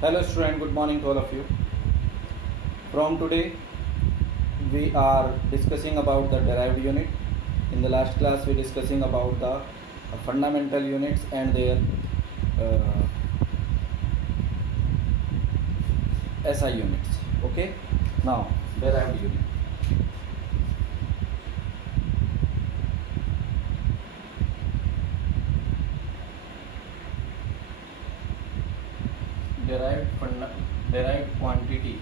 Hello student, good morning to all of you. From today we are discussing about the derived unit. In the last class we discussing about the fundamental units and their SI units. Okay. Now derived unit. Derived quantity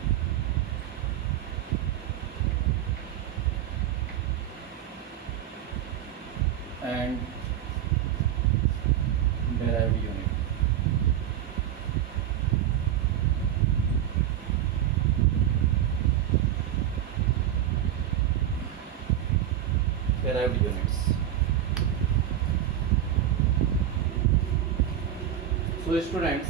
and derived unit. Derived units. So students,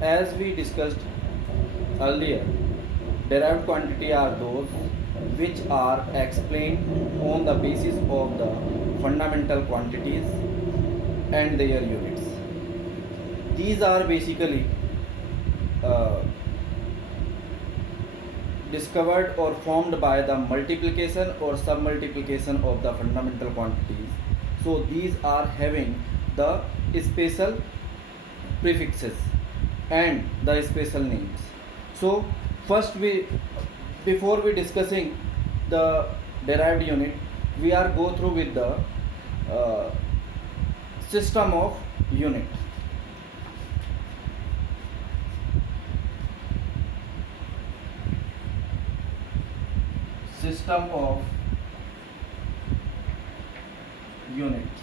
as we discussed earlier, derived quantity are those which are explained on the basis of the fundamental quantities and their units. These are basically discovered or formed by the multiplication or submultiplication of the fundamental quantities. So these are having the special prefixes and the special names. So first before we discussing the derived unit, we are go through with the system of unit. System of units.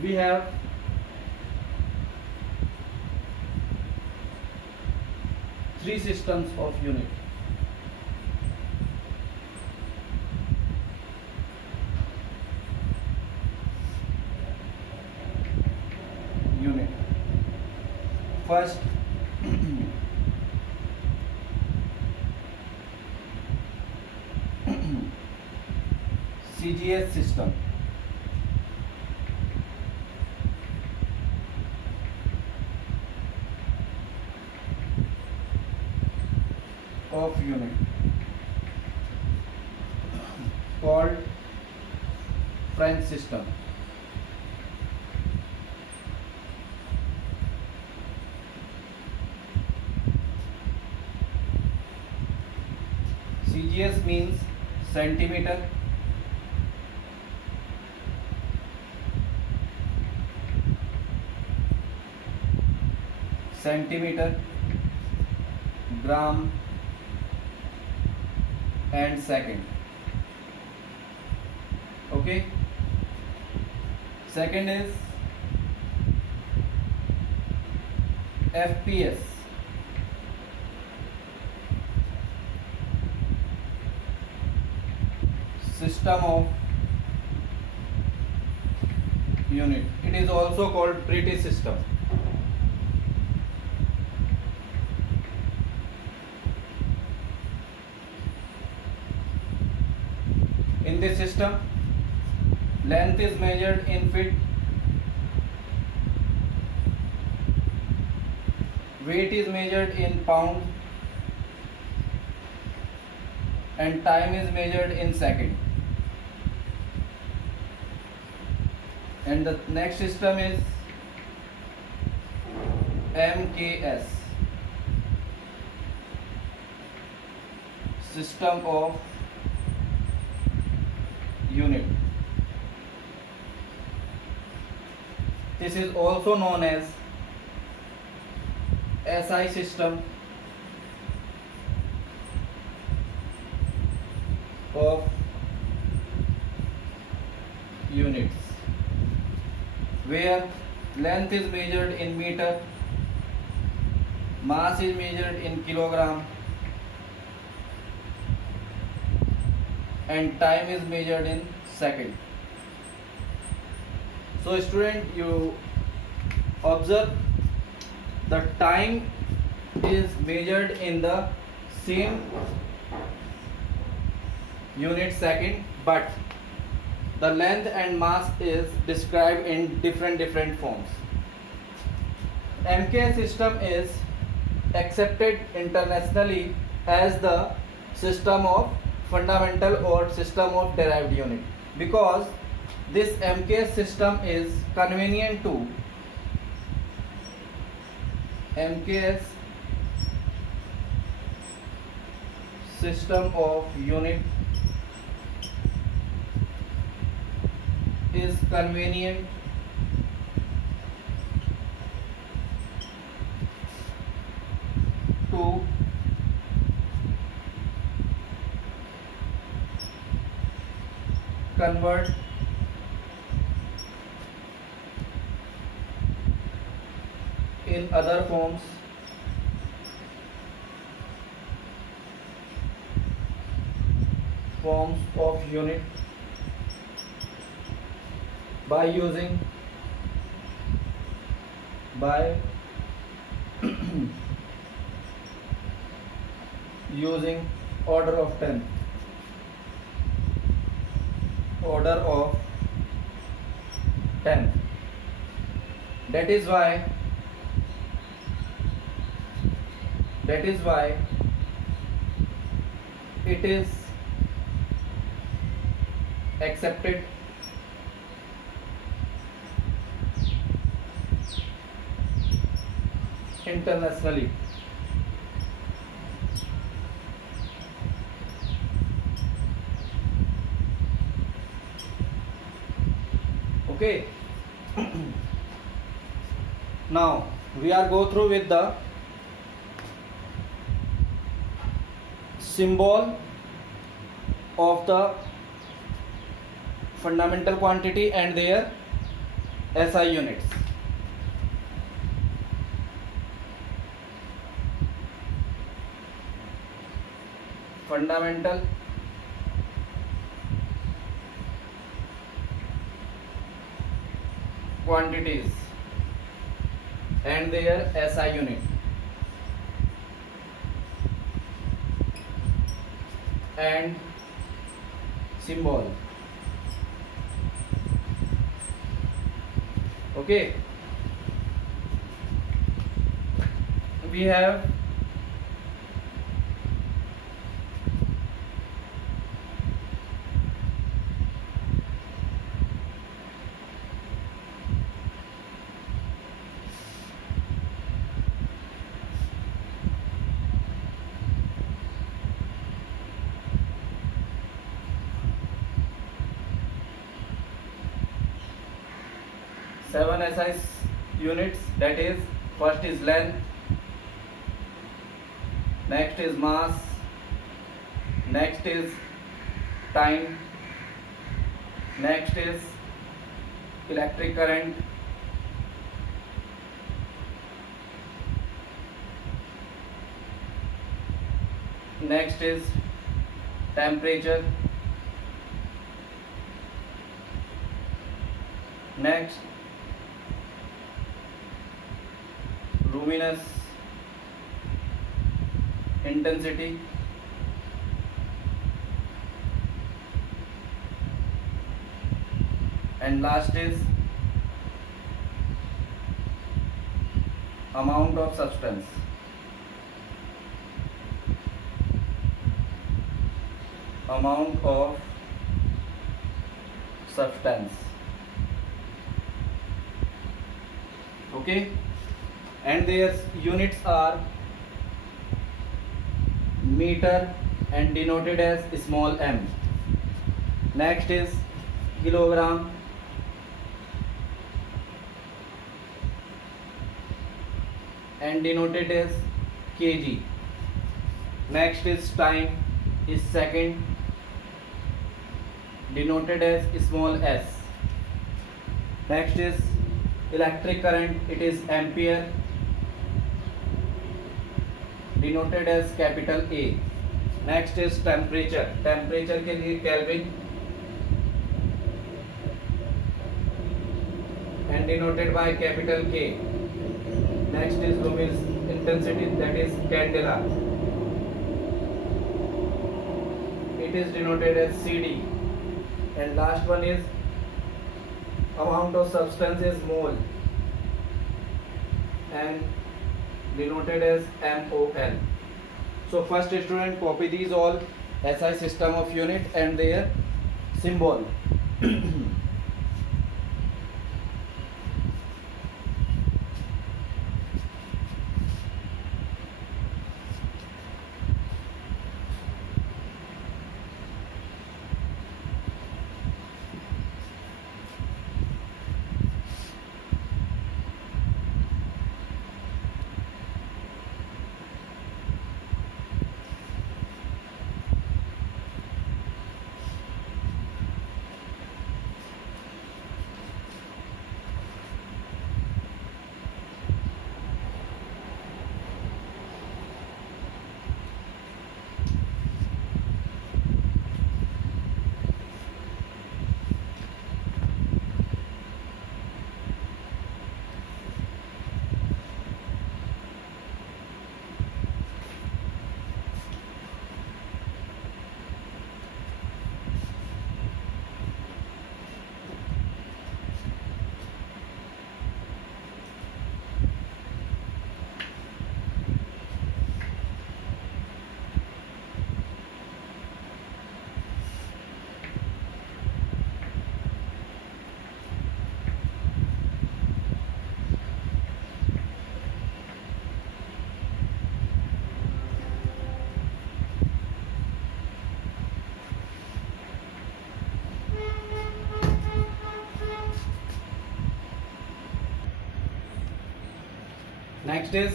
We have three systems of unit. Unit. First, CGS system. Of unit called French system. CGS means centimeter, gram and second. Okay. Second is FPS. System of unit. It is also called British system. In this system, length is measured in feet, weight is measured in pound, and time is measured in second. And the next system is MKS, system of unit. This is also known as SI system of units, where length is measured in meter, mass is measured in kilogram, and time is measured in second. So student, you observe the time is measured in the same unit second, but the length and mass is described in different forms. MKS system is accepted internationally as the system of fundamental or system of derived unit, because this MKS system is convenient to MKS system of unit is convenient to convert in other forms of unit by using using order of 10. That is why it is accepted internationally. Okay. Now we are go through with the symbol of the fundamental quantity and their SI units. Fundamental quantities and their SI unit. And symbol. Okay, we have seven SI units, that is, first is length, next is mass, next is time, next is electric current, next is temperature, next luminous intensity, and last is amount of substance. Okay, and their units are meter and denoted as small m. Next is kilogram, and denoted as kg. Next is time, is second, denoted as small s. Next is electric current, it is ampere, denoted as capital A. Next is temperature, temperature के लिए kelvin and denoted by capital K. Next is luminous intensity, that is candela, it is denoted as CD. and last one is amount of substance is mole and denoted as MOL. So first student, copy these all SI system of unit and their symbol. Next is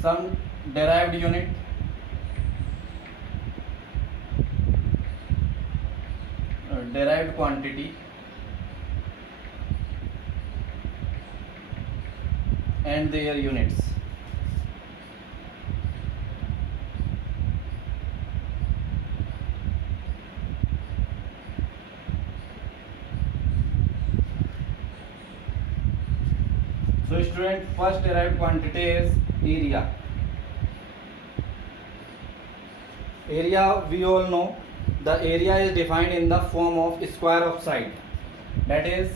some derived unit. Derived quantity and their units. So student, first derived quantity is area. Area, we all know the area is defined in the form of square of side, that is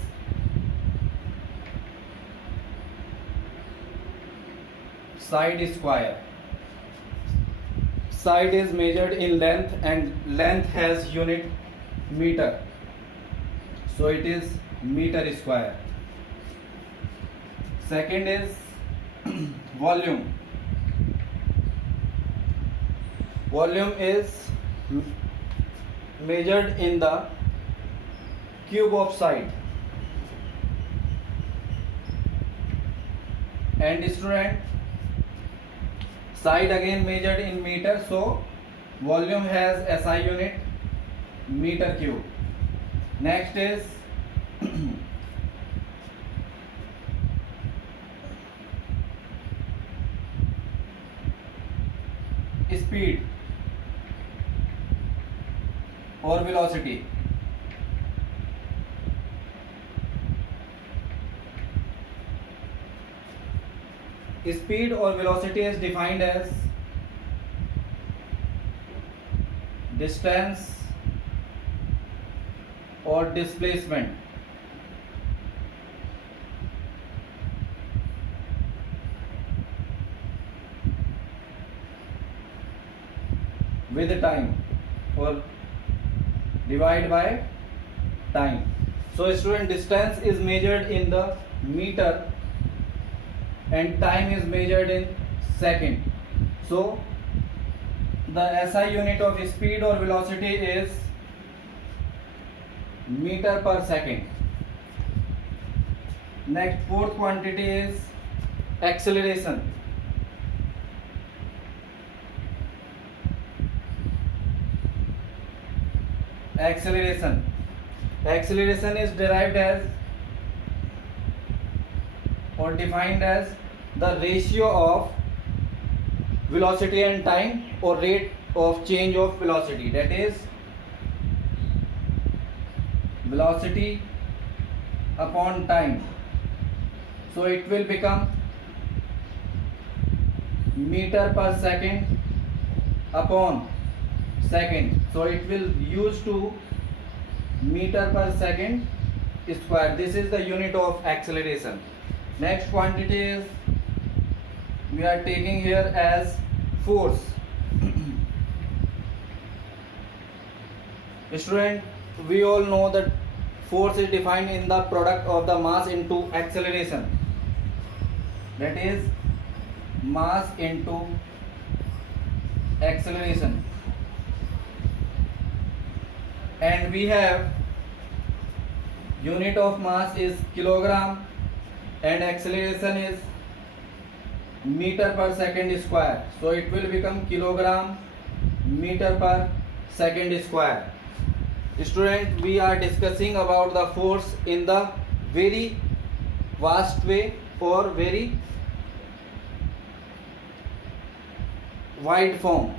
side square. Side is measured in length and length has unit meter, so it is meter square. Second is volume. Volume is measured in the cube of side. And student, side again measured in meter, so volume has SI unit meter cube. Next is speed or velocity. Speed or velocity is defined as distance or displacement with time or divide by time. So student, distance is measured in the meter and time is measured in second. So the SI unit of speed or velocity is meter per second. Next, fourth quantity is acceleration. Acceleration is derived as or defined as the ratio of velocity and time or rate of change of velocity, that is velocity upon time. So it will become meter per second upon second, so it will use to meter per second square. This is the unit of acceleration. Next quantity is we are taking here as force. Student, we all know that force is defined in the product of the mass into acceleration, that is mass into acceleration, and we have unit of mass is kilogram and acceleration is meter per second square, so it will become kilogram meter per second square. Student, we are discussing about the force in the very vast way or very wide form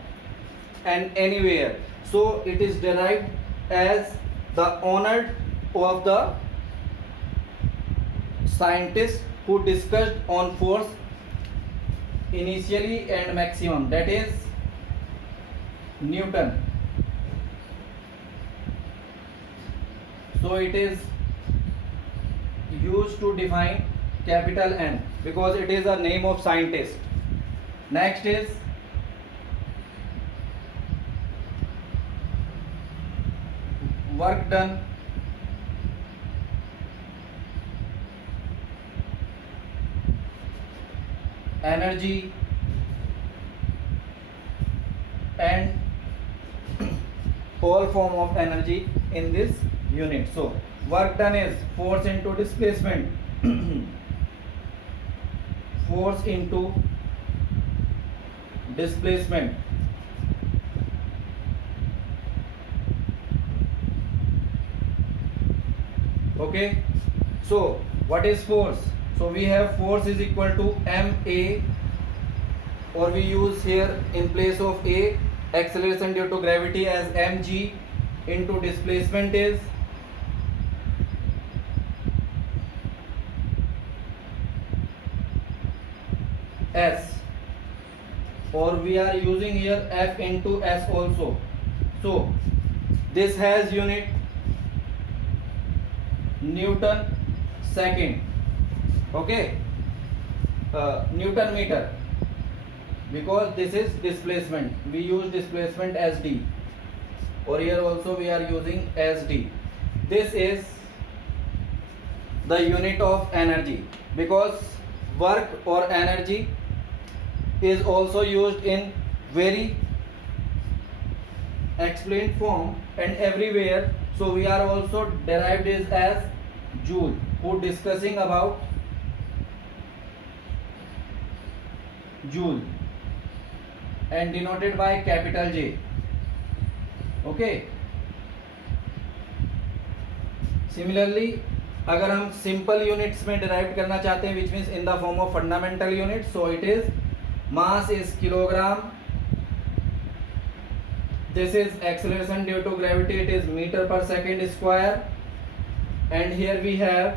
and anywhere, so it is derived as the honor of the scientist who discussed on force initially and maximum, that is Newton. So it is used to define capital N because it is a name of scientist. Next is work done. Energy and all form of energy in this unit. So work done is force into displacement. Force into displacement. Okay, so what is force? So we have force is equal to ma, or we use here in place of a acceleration due to gravity as mg, into displacement is s, or we are using here f into s also. So this has unit Newton second. Okay, Newton meter, because this is displacement, we use displacement as d, or here also we are using as d. This is the unit of energy, because work or energy is also used in very explained form and everywhere, so we are also derived this as joule, who discussing about joule and denoted by capital J. Okay, similarly अगर हम simple units में derive करना चाहते हैं, which means in the form of fundamental unit, so it is mass is kilogram, this is acceleration due to gravity, it is meter per second square, and here we have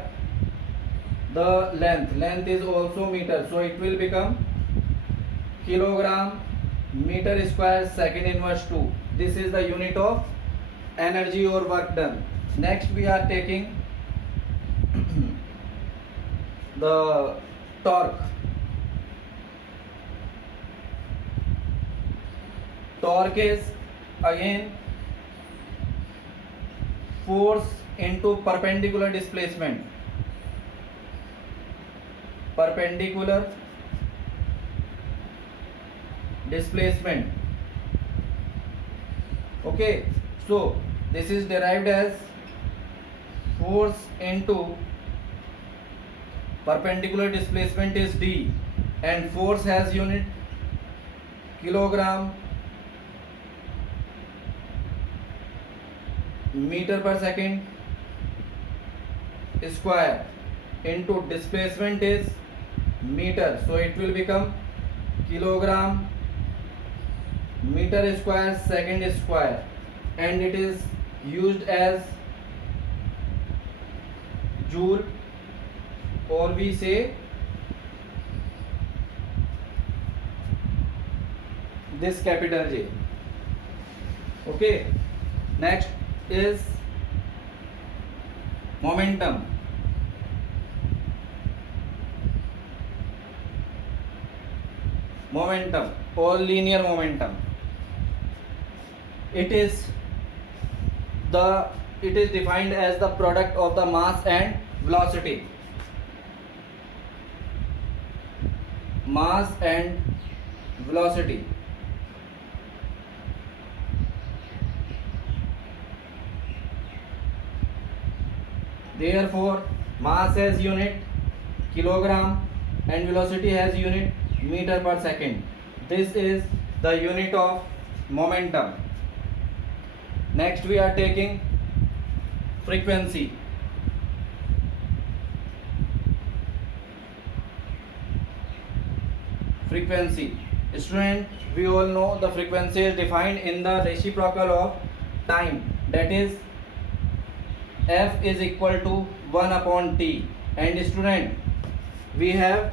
the length is also meter, so it will become kilogram meter square second inverse 2. This is the unit of energy or work done. Next we are taking the torque. Torque is again force into perpendicular displacement. Perpendicular displacement. Okay, so this is derived as force into perpendicular displacement is d, and force has unit kilogram meter per second square into displacement is meter, so it will become kilogram meter square second square, and it is used as joule, or we say this capital J. Okay, next is momentum. Momentum or linear momentum. It is defined as the product of the mass and velocity. Mass and velocity. Therefore, mass has unit kilogram and velocity has unit meter per second. This is the unit of momentum. Next we are taking frequency. Frequency. Student, we all know the frequency is defined in the reciprocal of time, that is f is equal to 1 upon t, and student, we have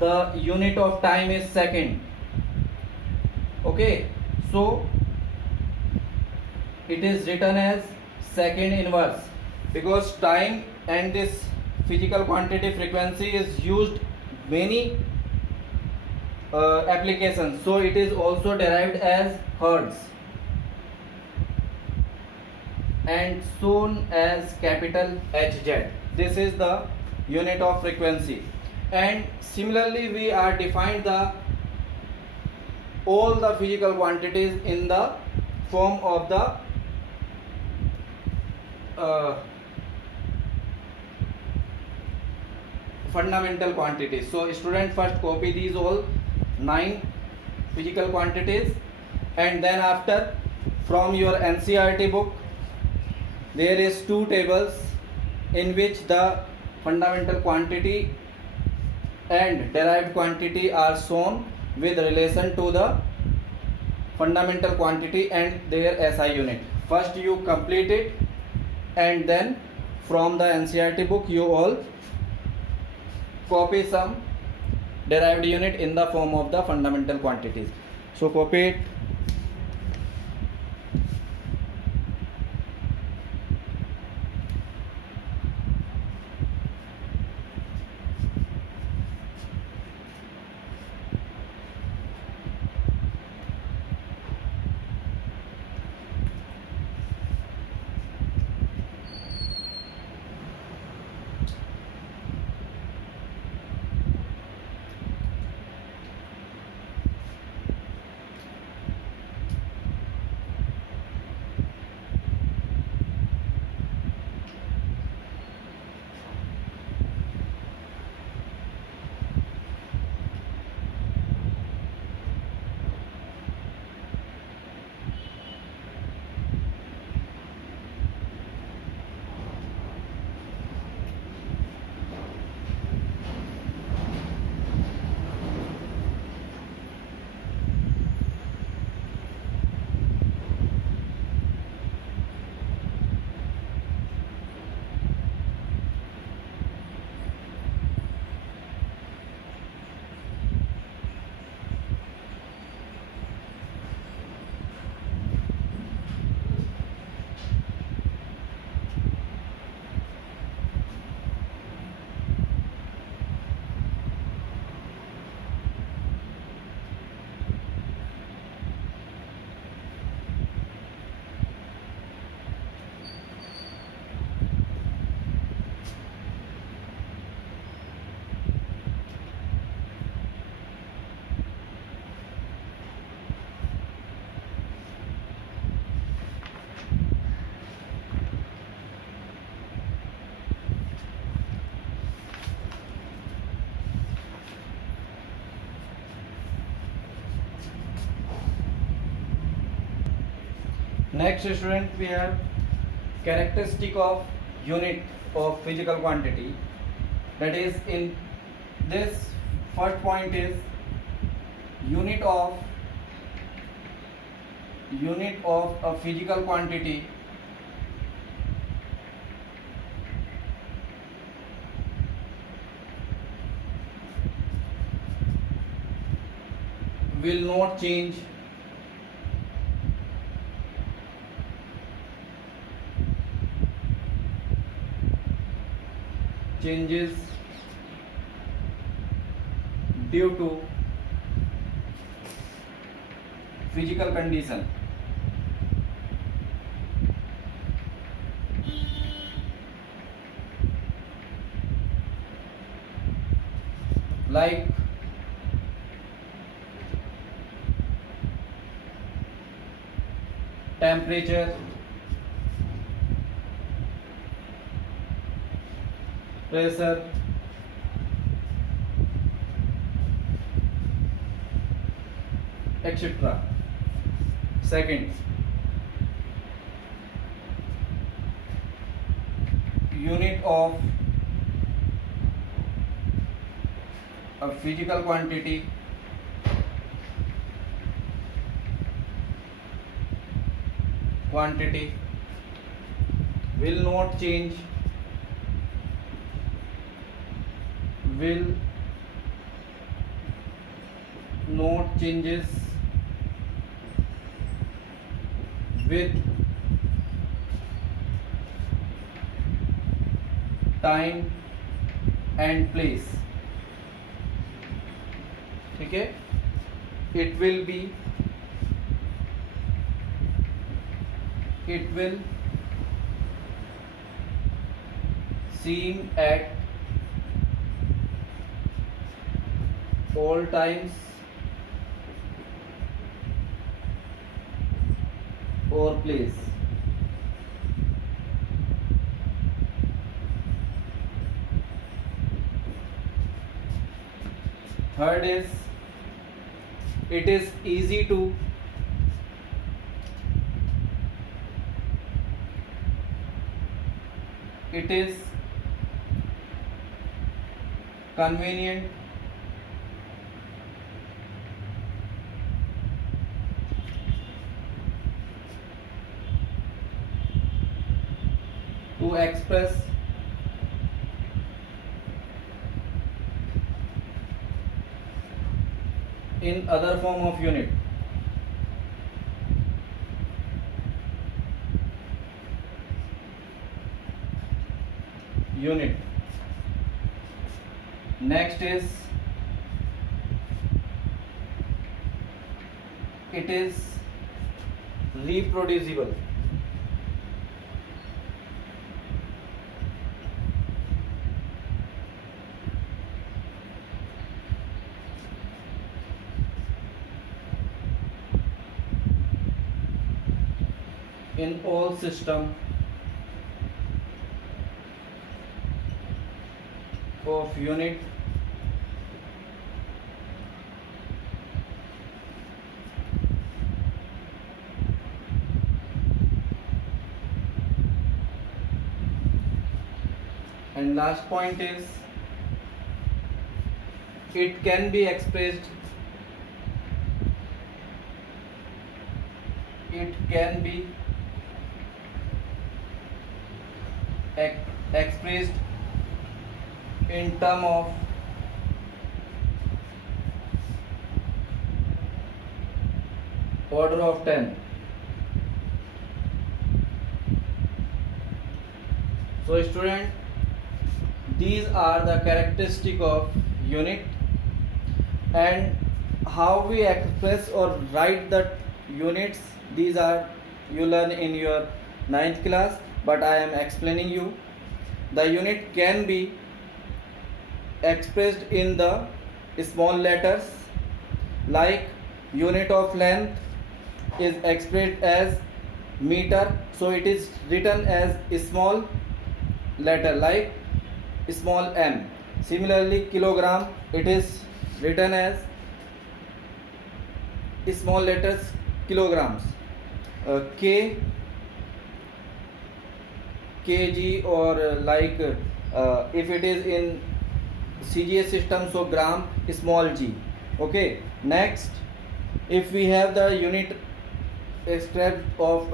the unit of time is second. Okay, so it is written as second inverse because time and this physical quantity frequency is used many applications, so it is also derived as hertz and shown as capital Hz. This is the unit of frequency. And similarly we are defined the all the physical quantities in the form of the fundamental quantities. So student, first copy these all 9 physical quantities, and then after from your NCERT book there is 2 tables in which the fundamental quantity and derived quantity are shown with relation to the fundamental quantity and their SI unit. First you complete it, and then from the NCERT book you all copy some derived unit in the form of the fundamental quantities. So copy it. Next student, we have characteristic of unit of physical quantity. That is, in this first point is unit of a physical quantity will not change changes due to physical condition like temperature, pressure, etc. Second, unit of a physical quantity will not change, will not changes with time and place. ठीक है, it will seen at all times or place. Third is, it is easy to convenient to express in other form of unit. Next is, it is reproducible. In all system of unit and last point is, it can be expressed expressed in term of order of 10. So student, these are the characteristic of unit, and how we express or write the units, these are you learn in your 9th class, but I am explaining you. The unit can be expressed in the small letters, like unit of length is expressed as meter, so it is written as a small letter like small m. Similarly, kilogram, it is written as small letters kilograms. kg, or like if it is in CGS system, so gram, small g. Okay, next, if we have the unit expressed of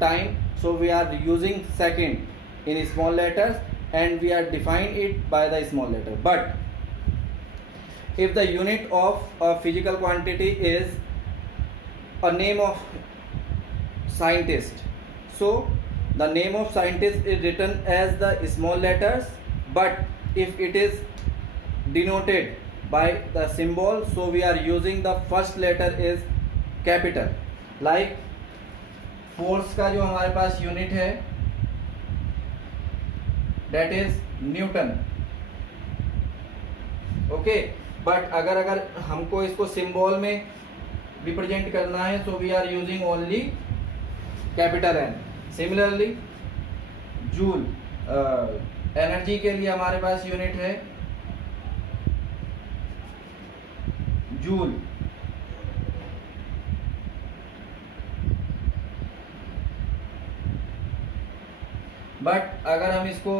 time, so we are using second in small letters, and we are define it by the small letter. But if the unit of a physical quantity is a name of scientist, so the name of scientist is written as the small letters, but if it is denoted by the symbol, so we are using the first letter is capital. Like force का जो हमारे पास unit है that is newton. Okay, but अगर हमको इसको symbol में represent करना है, so we are using only capital N. Similarly joule, energy के लिए हमारे पास यूनिट है जूल. बट अगर हम इसको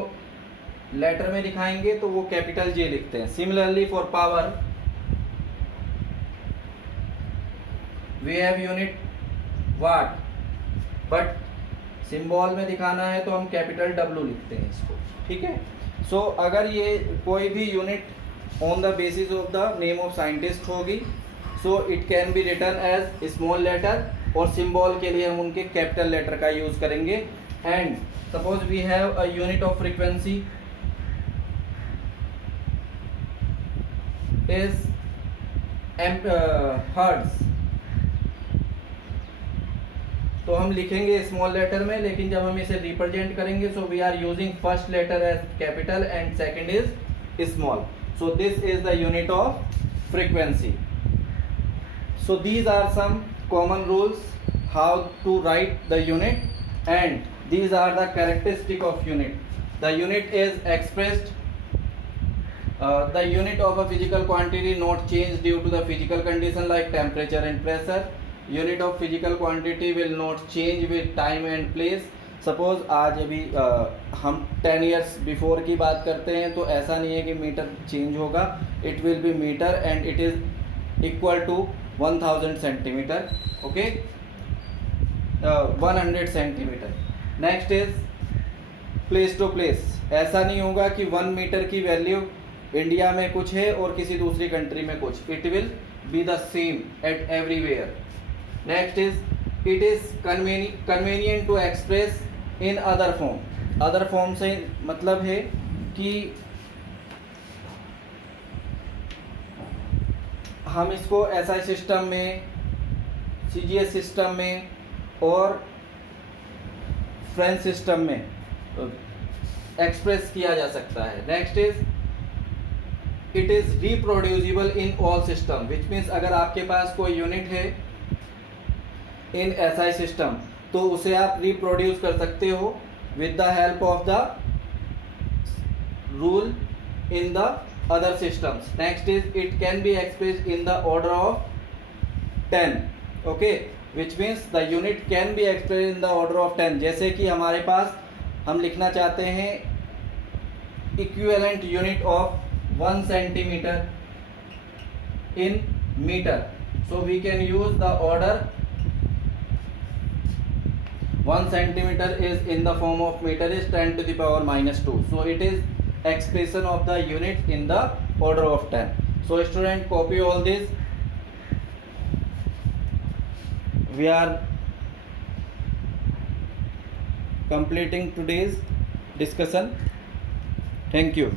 लेटर में दिखाएंगे तो वो कैपिटल जे लिखते हैं. Similarly for power we have unit watt, but symbol में दिखाना है तो हम कैपिटल डब्ल्यू लिखते हैं इसको. ठीक है. सो अगर ये कोई भी unit on the basis of the name of scientist होगी, so it can be written as small letter, और सिंबल के लिए हम उनके कैपिटल लेटर का यूज करेंगे. And suppose we have a unit of frequency is hertz, तो हम लिखेंगे स्मॉल लेटर में, लेकिन जब हम इसे रिप्रेजेंट करेंगे so we are using first letter as capital and second is small. So this is the unit of frequency. So these are some common rules how to write the unit, and these are the characteristic of unit. The unit is expressed, the unit of a physical quantity not changed due to the physical condition like temperature and pressure. Unit of physical quantity will not change with time and place. Suppose आज अभी हम 10 years before की बात करते हैं, तो ऐसा नहीं है कि मीटर चेंज होगा. It will be meter and it is equal to 1000 centimetre. Okay, 100 centimetre. Next is place to place. ऐसा नहीं होगा कि 1 मीटर की वैल्यू इंडिया में कुछ है और किसी दूसरी कंट्री में कुछ. It will be the same at everywhere. Next is it is convenient to express in other form. Other form से मतलब है कि हम इसको एसआई सिस्टम में, सीजीएस सिस्टम में और फ्रेंच सिस्टम में एक्सप्रेस किया जा सकता है. Next is it is reproducible in all system, which means अगर आपके पास कोई यूनिट है इन एसआई सिस्टम, तो उसे आप रिप्रोड्यूस कर सकते हो with the help of the rule in the other systems. Next is it can be expressed in the order of 10. Okay, which means the unit can be expressed in the order of 10. जैसे कि हमारे पास हम लिखना चाहते हैं equivalent unit of 1 centimeter in meter, so we can use the order 1 centimeter is in the form of meter is 10 to the power minus 2. So it is expression of the unit in the order of 10. So student, copy all this. We are completing today's discussion. Thank you.